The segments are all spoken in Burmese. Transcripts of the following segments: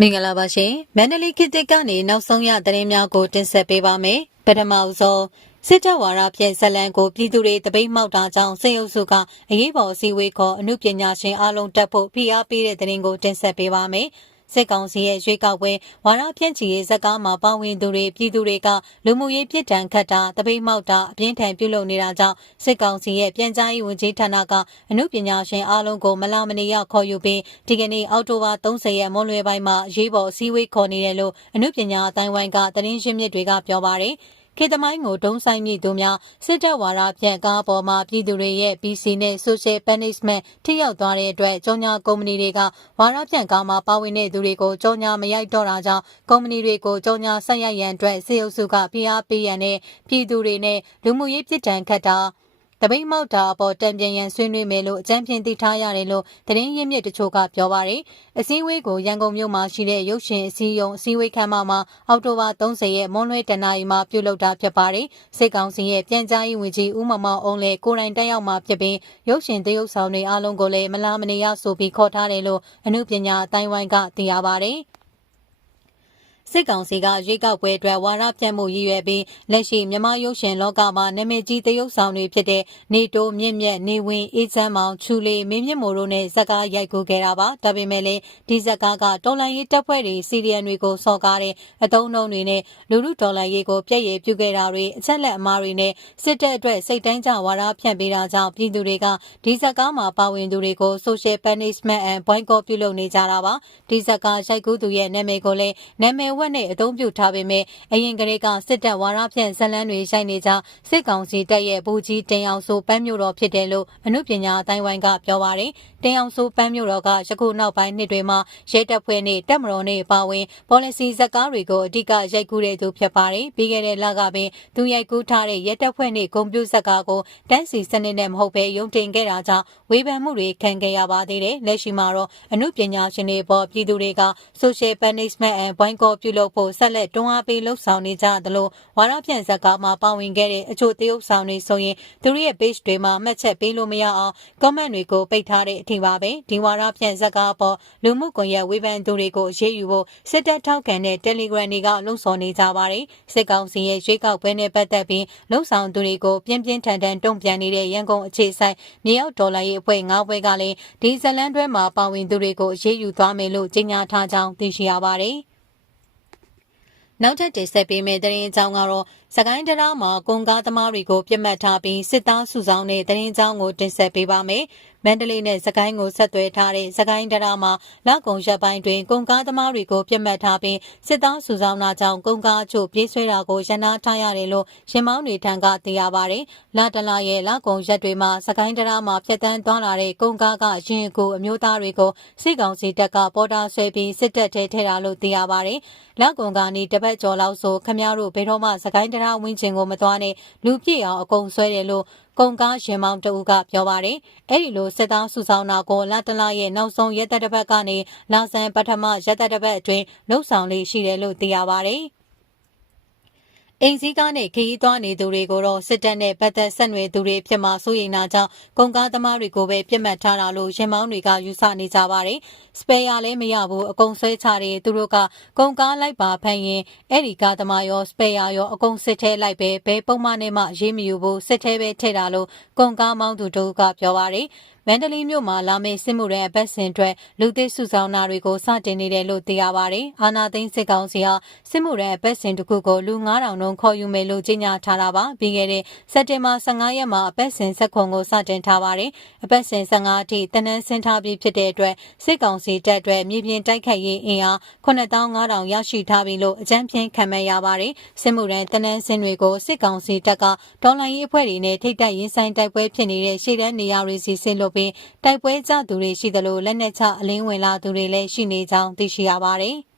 မင်္ဂလာပါရှင်မန္တလေးခေတ်တစ်ကနေနောက်ဆုံးရသတင်းများကိုတင်ဆက်ပေးပါမယ်ပထမအဆုံးစစ်တပ်ဝါဒဖြင့်ဇလံကိုပြည်သူတွေတပိတ်မှောက်တာကြောင့်စေအုပ်စုကအရေးပေါ်အစည်းအဝေးခေါ်အမှုပညာရှင်အလုံးတက်ဖို့ဖိအားပေးတဲ့သတင်းကိုတင်ဆက်ပေးပါမယ် စစ်ကောင်စီရဲ့ရွေးကောက်ပွဲဝါရဖြန့်ချီရေးဇက်ကားမှာပါဝင်သူတွေပြည်သူတွေကလူမှုရေးပြစ်ဒဏ်ခတ်တာတပိတ်မှောက်တာအပြင်းထန်ပြုလုပ်နေတာကြောင့်စစ်ကောင်စီရဲ့ပြန်ကြားရေးဝန်ကြီးဌာနကအမှုပညာရှင်အားလုံးကိုမလာမနေရခေါ်ယူပြီးဒီကနေ့အောက်တိုဘာ30ရက်မွန်းလွဲပိုင်းမှာရေးပေါ်အစည်းအဝေးခေါ်နေတယ်လို့အမှုပညာအတိုင်းဝိုင်းကသတင်းရှင်းမြစ်တွေကပြောပါတယ် ခေတမိုင်းကိုဒုံဆိုင်မိသူများစစ်တပ်ဝါဒဖြန့်ကားပေါ်မှာပြည်သူတွေရဲ့ PC နဲ့ Social Punishment ထိရောက်သွားတဲ့အတွက်ကြောညာကုမ္ပဏီတွေကဝါဒဖြန့်ကားမှာပါဝင်တဲ့သူတွေကိုကြောညာမရိုက်တော့တာကြောင့်ကုမ္ပဏီတွေကိုကြောညာဆက်ရိုက်ရန်အတွက်စေအုပ်စုကဖိအားပေးရန်နဲ့ပြည်သူတွေနဲ့လူမှုရေးပြည်တံခတ်တာ တပိတ်မောက်တာအပေါ်တံပြန်ရန်ဆွေးနွေးမယ်လို့အကြံဖြင့်သိထားရတယ်လို့သတင်းရင်းမြစ်တချို့ကပြောပါရယ်အစည်းအဝေးကိုရန်ကုန်မြို့မှာရှိတဲ့ရုပ်ရှင်အစည်းအရုံးအစည်းအဝေးခန်းမမှာအောက်တိုဘာ30ရက်မွန်းလွဲတနာရီမှာပြုလုပ်တာဖြစ်ပါတယ်စစ်ကောင်စီရဲ့ပြန်ကြားရေးဝန်ကြီးဦးမောင်မောင်အောင်လည်းကိုယ်တိုင်တက်ရောက်မှာဖြစ်ပြီးရုပ်ရှင်သရုပ်ဆောင်တွေအားလုံးကိုလည်းမလားမနေရဆိုပြီးခေါ်ထားတယ်လို့အမှုပညာအတိုင်းဝိုင်းကသိရပါတယ် စစ်ကောင်စီကရွေးကောက်ပွဲအတွက်ဝါရပြတ်မှုရည်ရွယ်ပြီးလက်ရှိမြန်မာရုပ်ရှင်လောကမှာနာမည်ကြီးသရုပ်ဆောင်တွေဖြစ်တဲ့နေတိုးမြင့်မြတ်နေဝင်အေးချမ်းမောင်ချူလီမင်းမြင့်မိုးတို့နဲ့ဇက်ကားရိုက်ကူခဲ့တာပါဒါပေမဲ့လည်းဒီဇက်ကားကတော်လန်ရေးတပ်ဖွဲ့တွေစီရီယံတွေကိုစော်ကားတဲ့အတုံးနှုံတွေနဲ့လူလူတော်လန်ရေးကိုပြည့်ရည်ပြုခဲ့တာတွေအချက်လက်အမားတွေနဲ့စစ်တပ်အတွက်စိတ်တိုင်းကြဝါရဖြန့်ပေးတာကြောင့်ပြည်သူတွေကဒီဇက်ကားမှာပါဝင်သူတွေကို social punishment and boycott ပြုလုပ်နေကြတာပါဒီဇက်ကားရိုက်ကူးသူရဲ့နာမည်ကိုလည်းနာမည်ဝက်နဲ့အသုံးပြုထားပေမဲ့အရင်ကတည်းကစစ်တပ်ဝါရဖြန့်ဇလန်းတွေရိုက်နေကြစစ်ကောင်စီတပ်ရဲ့ဘူကြီးတင်အောင်ဆိုပန်းမျိုးတော်ဖြစ်တယ်လို့အမှုပညာအတိုင်းဝိုင်းကပြောပါတယ် တင်အောင်ဆိုပန်းမျိုးတော်ကယခုနောက်ပိုင်းနှစ်တွေမှာရဲတပ်ဖွဲ့နဲ့တပ်မတော်နဲ့ပါဝင် policy ဇက်ကားတွေကိုအဓိကရိုက်ကူးတဲ့သူဖြစ်ပါတယ်ပြီးခဲ့တဲ့လကပင်သူရိုက်ကူးထားတဲ့ရဲတပ်ဖွဲ့နဲ့ဂုံပြူဇက်ကားကိုတန်းစီစနစ်နဲ့မဟုတ်ဘဲရုံတင်ခဲ့တာကြောင့်ဝေဖန်မှုတွေခံခဲ့ရပါသေးတယ်လက်ရှိမှာတော့အမှုပညာရှင်တွေပေါ်ပြည်သူတွေက social punishment and boycott ပြုလုပ်ဖို့ဆက်လက်တွန်းအားပေးလှုပ်ဆောင်နေကြသလိုဝါရဖြန့်ဇက်ကားမှာပါဝင်ခဲ့တဲ့အချို့တရုပ်ဆောင်တွေဆိုရင်သူတို့ရဲ့ page တွေမှာမှတ်ချက်ပေးလို့မရအောင် comment တွေကိုပိတ်ထားတဲ့အထင်ပါပဲဒီဝါရဖြန့်ဇက်ကားပေါ်လူမှုကွန်ရက်ဝေဖန်သူတွေကိုရေးယူဖို့စစ်တပ်ထောက်ခံတဲ့ Telegram တွေကလှုံ့ဆော်နေကြပါတယ်စစ်ကောင်စီရဲ့ရွေးကောက်ပွဲနဲ့ပတ်သက်ပြီးလှုံ့ဆော်သူတွေကိုပြင်းပြင်းထန်ထန်တုံ့ပြန်နေတဲ့ရန်ကုန်အခြေဆိုင်မြေအောက်ဒေါ်လာရေးအဖွဲ့၅ဘွဲကလည်းဒီဇလန်တွဲမှာပါဝင်သူတွေကိုရေးယူသွားမယ်လို့ကြေညာထားကြောင်းသိရှိရပါတယ်နောက်ထပ်တင်ဆက်ပေးမယ့်သတင်းအကြောင်းကတော့ စကိုင်းတရားမှာကွန်ကားသမားတွေကိုပြစ်မှတ်ထားပြီးစစ်သားစုဆောင်တဲ့သတင်းအကြောင်းကိုတင်ဆက်ပေးပါမယ်။မန္တလေးနဲ့စကိုင်းကိုဆက်သွယ်ထားတဲ့စကိုင်းတရားမှာလောက်ကုံရက်ပိုင်းတွင်ကွန်ကားသမားတွေကိုပြစ်မှတ်ထားပြီးစစ်သားစုဆောင်တာကြောင့်ကွန်ကားအချို့ပြေးဆွဲတာကိုရန်နာထားရတယ်လို့ရှင်မောင်းတွေထံကသိရပါဗျ။လာတလာရဲ့လောက်ကုံရက်တွေမှာစကိုင်းတရားမှာဖျက်တမ်းသွားလာတဲ့ကွန်ကားကရင်ကိုအမျိုးသားတွေကိုစစ်ကောင်စီတပ်ကပေါ်တာဆွဲပြီးစစ်တပ်ထဲထည့်တာလို့သိရပါဗျ။လောက်ကုံကနေတပတ်ကျော်လောက်ဆိုခမရတို့ဘယ်တော့မှစကိုင်းတရားဝင်းချင်ကိုမသွားနဲ့လူပြည့်အောင်အကုန်ဆွဲတယ်လို့ကုံကားရင်မောင်းတအူးကပြောပါတယ်။အဲ့ဒီလိုစစ်သားစုဆောင်တာကိုလာတလရဲ့နောက်ဆုံးရက်သက်တစ်ပတ်ကနေလာဆန်ပထမရက်သက်တစ်ပတ်အတွင်းလှုပ်ဆောင်လေးရှိတယ်လို့သိရပါတယ်။ အိမ်စည်းကားနဲ့ခရီးသွားနေသူတွေကိုတော့စစ်တပ်နဲ့ပတ်သက်ဆက်နွယ်သူတွေဖြစ်မှာစိုးရိမ်တာကြောင့်ကုန်ကားသမားတွေကိုပဲပြစ်မှတ်ထားတာလို့ရင်မောင်းတွေကယူဆနေကြပါတယ်။စပယ်ယာလည်းမရဘူးအကုန်ဆွဲချတယ်သူတို့ကကုန်ကားလိုက်ပါဖန်ရင်အဲ့ဒီကားသမားရောစပယ်ယာရောအကုန်စစ်ထဲလိုက်ပဲဘယ်ပုံမှန်နဲ့မှရေးမယူဘူးစစ်ထဲပဲထည့်တာလို့ကုန်ကားမောင်းသူတို့ကပြောပါတယ်။ မန္တလေးမြို့မှာလာမယ့်စစ်မှုရဲအပတ်စဉ်အတွက်လူသစ်စုဆောင်းတာတွေကိုစတင်နေတယ်လို့သိရပါတယ်။အာနာသိန်းစစ်ကောင်စီဟာစစ်မှုရဲအပတ်စဉ်တစ်ခုကိုလူ9000လုံးခေါ်ယူမယ်လို့ကြေညာထားတာပါ။ပြီးခဲ့တဲ့စက်တင်ဘာ15ရက်မှာအပတ်စဉ်စက်ခွန်ကိုစတင်ထားပါတယ်။အပတ်စဉ်15အထိတနန်းဆင်းထားပြီးဖြစ်တဲ့အတွက်စစ်ကောင်စီတပ်အတွက်မြေပြင်တိုက်ခိုက်ရေးအင်အား9500ရရှိထားပြီလို့အကြမ်းဖျင်းခံမှန်းရပါတယ်။စစ်မှုရဲတနန်းစင်းတွေကိုစစ်ကောင်စီတပ်ကဒေါ်လာရေးအဖွဲ့တွေနဲ့ထိတ်တိုက်ရင်ဆိုင်တိုက်ပွဲဖြစ်နေတဲ့ရှေ့တန်းနေရာတွေစီဆင်းလို့ပြီးတိုက်ပွဲကြသူတွေရှိသလိုလက်နက်ချအလင်းဝင်လာသူတွေလည်းရှိနေကြောင်းသိရှိရပါတယ်။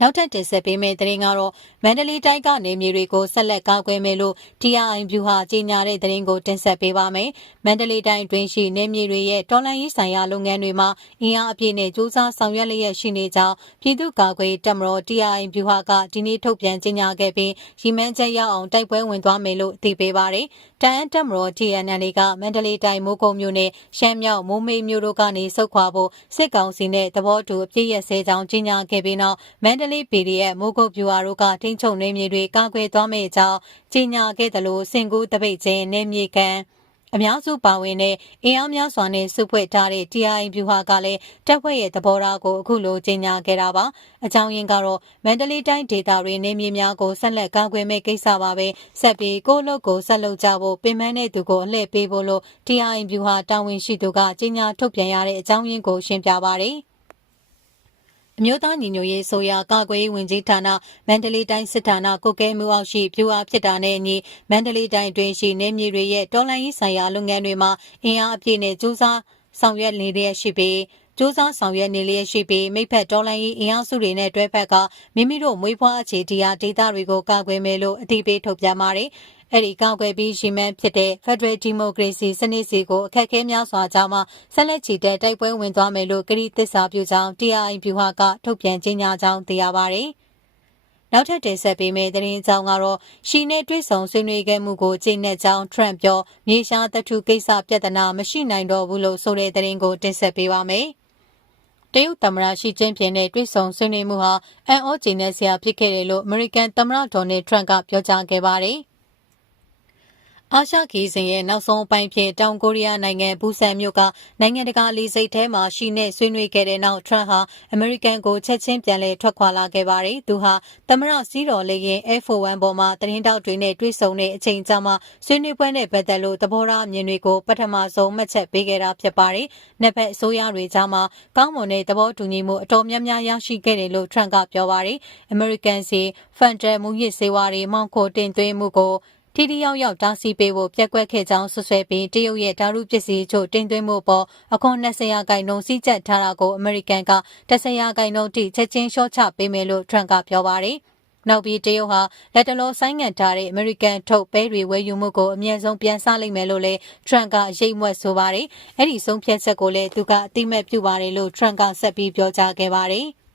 နောက်ထပ်တင်ဆက်ပေးမယ့်သတင်းကတော့မန္တလေးတိုင်းကနေမြေတွေကိုဆက်လက်ကာကွယ်မယ်လို့ TRI ဗျူဟာကြီးညာတဲ့သတင်းကိုတင်ဆက်ပေးပါမယ်။မန္တလေးတိုင်းတွင်းရှိနေမြေတွေရဲ့တော်လှန်ရေးဆိုင်ရာလုပ်ငန်းတွေမှာအင်အားအပြည့်နဲ့စူးစမ်းဆောင်ရွက်လျက်ရှိနေကြောင်းပြည်သူ့ကာကွယ်တပ်မတော် TRI ဗျူဟာကဒီနေ့ထုတ်ပြန်ကြေညာခဲ့ပြီးရီမန်းချက်ရအောင်တိုက်ပွဲဝင်သွားမယ်လို့သိပေးပါရယ်။တန်အန်တပ်မတော် TNL ကမန္တလေးတိုင်းမိုးကုံမြို့နယ်ရှမ်းမြောက်မိုးမေးမြို့တို့ကနေဆုတ်ခွာဖို့စစ်ကောင်စီနဲ့သဘောတူအပြည့်ရစဲကြောင်းကြေညာခဲ့ပြီးနောက်မန္တလေး PDF မိုးကုတ်ဗျူဟာတို့ကထိန်းချုပ်နေမြေတွေကာကွယ်သွားမယ့်အကြောင်းကြေညာခဲ့တယ်လို့စင်ကူးတပိတ်ချင်းနေမြေကန်အများစုပါဝင်တဲ့အင်အားများစွာနဲ့စုဖွဲ့ထားတဲ့ TI ဗျူဟာကလည်းတပ်ဖွဲ့ရဲ့သဘောထားကိုအခုလိုကြေညာခဲ့တာပါအကြောင်းရင်းကတော့မန္တလေးတိုင်းဒေသတွေနေမြေများကိုဆက်လက်ကာကွယ်မဲ့ကိစ္စပါပဲဆက်ပြီးကိုလုတ်ကိုဆက်လုပ်ကြဖို့ပင်မတဲ့သူကိုအလှည့်ပေးဖို့လို့ TI ဗျူဟာတာဝန်ရှိသူကကြေညာထုတ်ပြန်ရတဲ့အကြောင်းရင်းကိုရှင်းပြပါရယ် အမျိုးသားညီညွတ်ရေးဆိုရာကာကွယ်ရေးဝန်ကြီးဌာနမန္တလေးတိုင်းစစ်ဌာနကုကဲမှုအောက်ရှိပြူအားဖြစ်တာနဲ့အညီမန္တလေးတိုင်းတွင်ရှိနေမြေတွေရဲ့တော်လှန်ရေးဆိုင်ရာလုပ်ငန်းတွေမှာအင်အားအပြည့်နဲ့စူးစမ်းဆောင်ရွက်နေရရှိပြီးစူးစမ်းဆောင်ရွက်နေလျက်ရှိပြီးမိဖက်တော်လိုင်းရေးအင်အားစုတွေနဲ့တွဲဖက်ကမိမိတို့မွေးဖွားအခြေတရားဒေတာတွေကိုကာကွယ်မယ်လို့အတိပေးထုတ်ပြန်ပါတယ်။ အဲ့ဒီကောက်ွယ်ပြီးရှိမှန်းဖြစ်တဲ့ Federal Democracy စနစ်စီကိုအခက်အခဲများစွာကြောင့်မှဆက်လက်ချီတဲ့တိုက်ပွဲဝင်သွားမယ်လို့ကတိသစ္စာပြုကြောင်း TRI ဗျူဟာကထုတ်ပြန်ကြေညာကြောင်းသိရပါတယ်။နောက်ထပ်တင်ဆက်ပေးမယ့်သတင်းကြောင်းကတော့ရှီနဲ့တွေ့ဆုံဆွေးနွေးခဲ့မှုကိုကျင့်တဲ့ကြောင်း Trump ပြောမြေရှားတထုကိစ္စပြဿနာမရှိနိုင်တော့ဘူးလို့ဆိုတဲ့သတင်းကိုတင်ဆက်ပေးပါမယ်။တရုတ်သမ္မတရှီကျင်းပြင်းနဲ့တွေ့ဆုံဆွေးနွေးမှုဟာအန်အောဂျင်းနဲ့ဆရာဖြစ်ခဲ့တယ်လို့အမေရိကန်သမ္မတဒေါ်နယ်ထရန့်ကပြောကြားခဲ့ပါတယ်။ အာရှခီးစဉ်ရဲ့နောက်ဆုံးအပိုင်းဖြစ်တောင်ကိုရီးယားနိုင်ငံဘူဆန်မြို့ကနိုင်ငံတကာလေးစိတ်ထဲမှာရှိနေဆွေးနွေးခဲ့တဲ့နောက်ထရန့်ဟာအမေရိကန်ကိုချက်ချင်းပြန်လည်ထွက်ခွာလာခဲ့ပါတယ်။သူဟာသမရစီးတော်လေးရင် F1 ပေါ်မှာသတင်းတောက်တွေနဲ့တွေ့ဆုံတဲ့အချိန်ကြာမှဆွေးနွေးပွဲနဲ့ပတ်သက်လို့သဘောထားအမြင်တွေကိုပထမဆုံးမှတ်ချက်ပေးခဲ့တာဖြစ်ပါတယ်။နှစ်ဖက်အစိုးရတွေကြားမှာကောင်းမွန်တဲ့သဘောတူညီမှုအတော်များများရရှိခဲ့တယ်လို့ထရန့်ကပြောပါတယ်။ American စီဖန်တယ်မူရစ်စေဝါတွေမောင်းခိုတင်သွင်းမှုကို ထိထိရောက်ရောက်တားဆီးပေးဖို့ပြက်ကွက်ခဲ့ကြောင်းဆွဆွဲပြီးတရုတ်ရဲ့ဓာတုပစ္စည်းချို့တင်သွင်းမှုပေါ်အခွန်20ရာခိုင်နှုန်းစည်းကြပ်ထားတာကိုအမေရိကန်က10ရာခိုင်နှုန်းထိချက်ချင်းလျှော့ချပေးမယ်လို့ထရန့်ကပြောပါတယ်။နောက်ပြီးတရုတ်ဟာလက်တလောဆိုင်းငံ့ထားတဲ့အမေရိကန်ထုတ်ပဲတွေဝယ်ယူမှုကိုအမြဲဆုံးပြန်ဆလိမ့်မယ်လို့လည်းထရန့်ကရိတ်မွက်ဆိုပါတယ်။အဲ့ဒီဆုံးဖြတ်ချက်ကိုလည်းသူကအတိမတ်ပြုပါတယ်လို့ထရန့်ကဆက်ပြီးပြောကြားခဲ့ပါတယ်။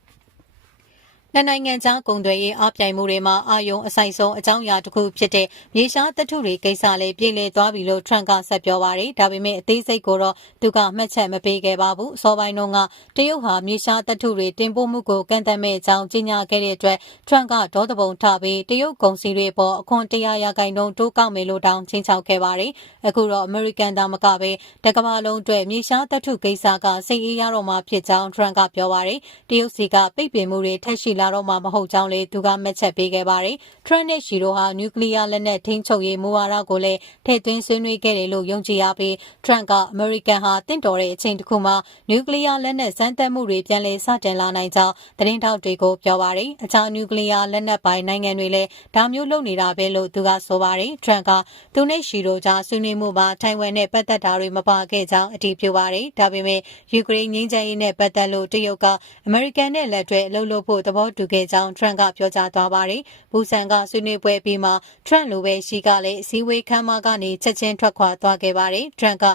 နှစ်နိုင်ငံကြားကုန်သွယ်ရေးအပြိုင်မှုတွေမှာအာယုံအဆိုင်ဆုံးအကြောင်းအရာတစ်ခုဖြစ်တဲ့မြေရှားတထုတွေကိစ္စလေးပြည်လည်သွားပြီလို့ Trump ကဆက်ပြောပါတယ်။ဒါပေမဲ့အသေးစိတ်ကိုတော့သူကမှတ်ချက်မပေးခဲ့ပါဘူး။စောပိုင်းတုန်းကတရုတ်ဟာမြေရှားတထုတွေတင်ပို့မှုကိုကန့်သတ်မဲ့အကြောင်းကြေညာခဲ့တဲ့အတွက် Trump ကဒေါသပုံထပြီးတရုတ်ကုန်စည်တွေပေါ်အခွန်100ရာခိုင်နှုန်းတိုးကောက်မယ်လို့တောင်းချင်းချောက်ခဲ့ပါတယ်။အခုတော့ American သားမကပဲတကမ္ဘာလုံးအတွက်မြေရှားတထုကိစ္စကစိတ်အေးရတော့မှဖြစ်ကြောင်း Trump ကပြောပါတယ်။တရုတ်စီကပိတ်ပင်မှုတွေထက်ရှိလတော့မှမဟုတ်ကြောင်းလည်းသူကမှတ်ချက်ပေးခဲ့ပါတယ်။ Trump နဲ့ရှီတို့ဟာနျူကလ িয়ার လက်နက်ထိန်းချုပ်ရေးမူဝါဒကိုလည်းထည့်သွင်းဆွေးနွေးခဲ့တယ်လို့ယုံကြည်ရပြီး Trump ကအမေရိကန်ဟာတင့်တော်တဲ့အချိန်တစ်ခုမှာနျူကလ িয়ার လက်နက်စမ်းသပ်မှုတွေပြန်လည်စတင်လာနိုင်ကြောင်းသတင်းထောက်တွေကိုပြောပါတယ်။အကြောင်းနျူကလ িয়ার လက်နက်ပိုင်နိုင်ငံတွေလည်းဒါမျိုးလုပ်နေတာပဲလို့သူကဆိုပါတယ်။ Trump ကသူနဲ့ရှီတို့ကြားဆွေးနွေးမှုမှာထိုင်ဝမ်နဲ့ပတ်သက်တာတွေမပါခဲ့ကြောင်းအတည်ပြုပါတယ်။ဒါပေမဲ့ယူကရိန်းငြိမ်းချမ်းရေးနဲ့ပတ်သက်လို့တရုတ်ကအမေရိကန်နဲ့လက်တွဲအလုပ်လုပ်ဖို့သဘော တူခဲ့ကြောင်း Trump ကပြောကြားသွားပါတယ်။ဘူဆန်ကဆွေးနွေးပွဲပြီးမှ Trump လိုပဲရှိကလည်းအစည်းအဝေးခန်းမကနေချက်ချင်းထွက်ခွာသွားခဲ့ပါတယ်။ Trump က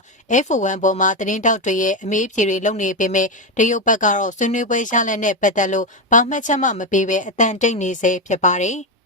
F1 ပေါ်မှာသတင်းတောက်တွေရဲ့အမေးဖြေတွေလုပ်နေပေမဲ့တရုတ်ဘက်ကတော့ဆွေးနွေးပွဲရလဒ်နဲ့ပတ်သက်လို့ဘာမှချက်မှမပေးဘဲအတန်တိတ်နေစေဖြစ်ပါတယ်။